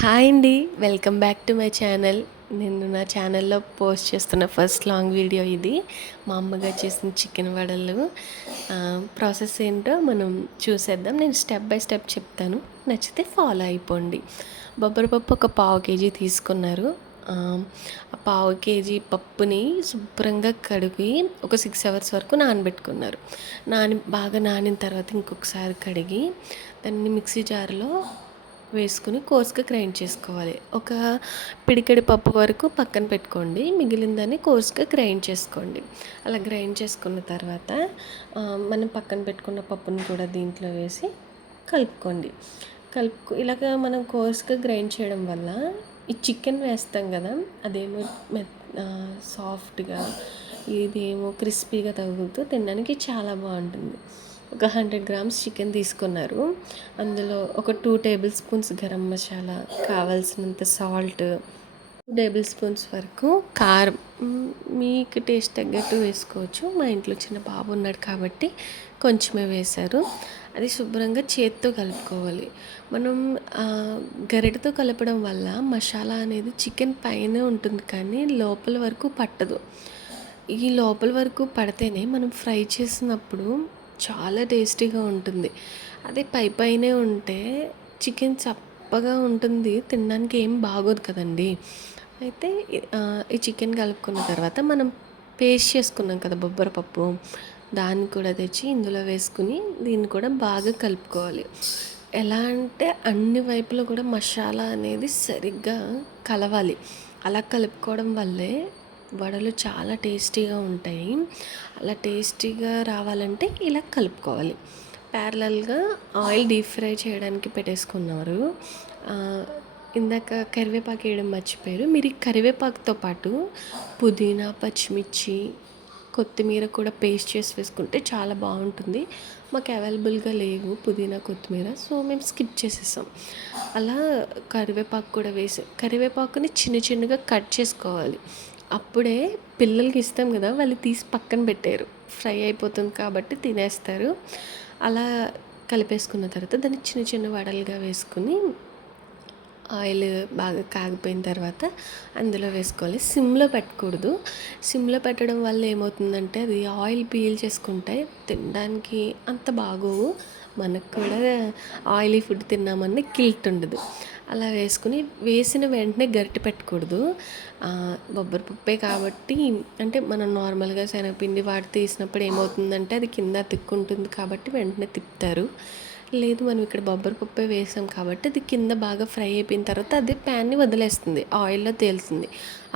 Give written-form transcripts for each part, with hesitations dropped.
Hi అండి, welcome back to my channel. నేను నా ఛానల్లో పోస్ట్ చేస్తున్న ఫస్ట్ లాంగ్ వీడియో ఇది. మా అమ్మగా చేసిన చికెన్ వడలు ప్రాసెస్ ఏంటో మనం చూసేద్దాం. నేను స్టెప్ బై స్టెప్ చెప్తాను, నచ్చితే ఫాలో అయిపోండి. బొబ్బరపప్పు ఒక పావు కేజీ తీసుకున్నారు. ఆ పావు కేజీ పప్పుని శుభ్రంగా కడిగి ఒక 6 అవర్స్ వరకు నానబెట్టుకున్నారు. బాగా నానిన తర్వాత ఇంకొకసారి కడిగి దాన్ని మిక్సీ జార్లో వేసుకుని కోర్స్గా గ్రైండ్ చేసుకోవాలి. ఒక పిడికెడు పప్పు వరకు పక్కన పెట్టుకోండి, మిగిలిన దాన్ని కోర్స్గా గ్రైండ్ చేసుకోండి. అలా గ్రైండ్ చేసుకున్న తర్వాత మనం పక్కన పెట్టుకున్న పప్పుని కూడా దీంట్లో వేసి కలుపుకోండి. ఇలాగ మనం కోర్స్గా గ్రైండ్ చేయడం వల్ల ఈ చికెన్ వేస్తాం కదా, అదేమో సాఫ్ట్గా, ఇదేమో క్రిస్పీగా తగులుతూ తినడానికి చాలా బాగుంటుంది. ఒక 100 గ్రామ్స్ చికెన్ తీసుకున్నారు. అందులో ఒక 2 టేబుల్ స్పూన్స్ గరం మసాలా, కావాల్సినంత సాల్ట్, 2 టేబుల్ స్పూన్స్ వరకు కారం, మీకు టేస్ట్ తగ్గట్టు వేసుకోవచ్చు. మా ఇంట్లో చిన్న బాబు ఉన్నాడు కాబట్టి కొంచెమే వేశారు. అది శుభ్రంగా చేత్తో కలుపుకోవాలి. మనం గరిటతో కలపడం వల్ల మసాలా అనేది చికెన్ పైనే ఉంటుంది కానీ లోపల వరకు పట్టదు. ఈ లోపల వరకు పడితేనే మనం ఫ్రై చేసినప్పుడు చాలా టేస్టీగా ఉంటుంది. అదే పైనే ఉంటే చికెన్ చప్పగా ఉంటుంది, తినడానికి ఏం బాగోదు కదండి. అయితే ఈ చికెన్ కలుపుకున్న తర్వాత మనం పేస్ట్ చేసుకున్నాం కదా బొబ్బరపప్పు, దాన్ని కూడా తెచ్చి ఇందులో వేసుకుని దీన్ని కూడా బాగా కలుపుకోవాలి. ఎలా అంటే అన్ని వైపులో కూడా మసాలా అనేది సరిగ్గా కలవాలి. అలా కలుపుకోవడం వల్లే వడలు చాలా టేస్టీగా ఉంటాయి. అలా టేస్టీగా రావాలంటే ఇలా కలుపుకోవాలి. ప్యారలల్గా ఆయిల్ డీప్ ఫ్రై చేయడానికి పెట్టేసుకున్నారు. ఇందాక కరివేపాకు వేయడం మర్చిపోయారు. మీరు ఈ కరివేపాకుతో పాటు పుదీనా, పచ్చిమిర్చి, కొత్తిమీర కూడా పేస్ట్ చేసి వేసుకుంటే చాలా బాగుంటుంది. మాకు అవైలబుల్గా లేవు పుదీనా, కొత్తిమీర, సో మేము స్కిప్ చేసేసాం. అలా కరివేపాకు కూడా వేసి కరివేపాకుని చిన్న చిన్నగా కట్ చేసుకోవాలి. అప్పుడే పిల్లలకి ఇస్తాం కదా, వాళ్ళు తీసి పక్కన పెట్టారు, ఫ్రై అయిపోతుంది కాబట్టి తినేస్తారు. అలా కలిపేసుకున్న తర్వాత దాన్ని చిన్న చిన్న వడలుగా వేసుకుని ఆయిల్ బాగా కాగిపోయిన తర్వాత అందులో వేసుకోవాలి. సిమ్లో పెట్టకూడదు. సిమ్లో పెట్టడం వల్ల ఏమవుతుందంటే అది ఆయిల్ పీల్ చేసుకుంటే తినడానికి అంత బాగోవు. మనకు కూడా ఆయిలీ ఫుడ్ తిన్నామని గిల్ట్ ఉండదు. అలా వేసుకుని వేసిన వెంటనే గరిటె పెట్టకూడదు. బొబ్బరిపప్పే కాబట్టి, అంటే మనం నార్మల్గా శనగపిండి వాటి తీసినప్పుడు ఏమవుతుందంటే అది కింద తిక్కుంటుంది కాబట్టి వెంటనే తిప్పుతారు. లేదు, మనం ఇక్కడ బొబ్బరిపప్పే వేసాం కాబట్టి అది కింద బాగా ఫ్రై అయిపోయిన తర్వాత అదే ప్యాన్ని వదిలేస్తుంది, ఆయిల్లో తేలుతుంది.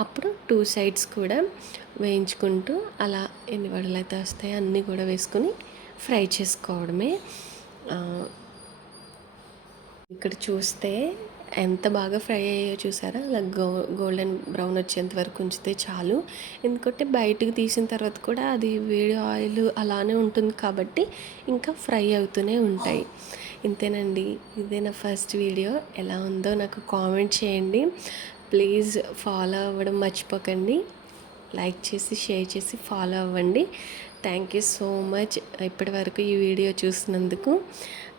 అప్పుడు 2 సైడ్స్ కూడా వేయించుకుంటూ అలా ఎన్ని వడలు అయితే వస్తాయో అన్నీ కూడా వేసుకొని ఫ్రై చేసుకోవడమే. ఇక్కడ చూస్తే ఎంత బాగా ఫ్రై అయ్యాయో చూసారా? అలా గోల్డెన్ బ్రౌన్ వచ్చేంత వరకు ఉంచితే చాలు. ఎందుకంటే బయటకు తీసిన తర్వాత కూడా అది వేడి ఆయిల్ అలానే ఉంటుంది కాబట్టి ఇంకా ఫ్రై అవుతూనే ఉంటాయి. ఇంతేనండి, ఇదే నా ఫస్ట్ వీడియో. ఎలా ఉందో నాకు కామెంట్ చేయండి. ప్లీజ్ ఫాలో అవ్వడం మర్చిపోకండి. లైక్ చేసి షేర్ చేసి ఫాలో అవ్వండి. Thank you so much. ఇప్పటి వరకు ఈ వీడియో చూసినందుకు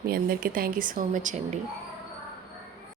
మీ అందరికీ థ్యాంక్ యూ సో మచ్ అండి.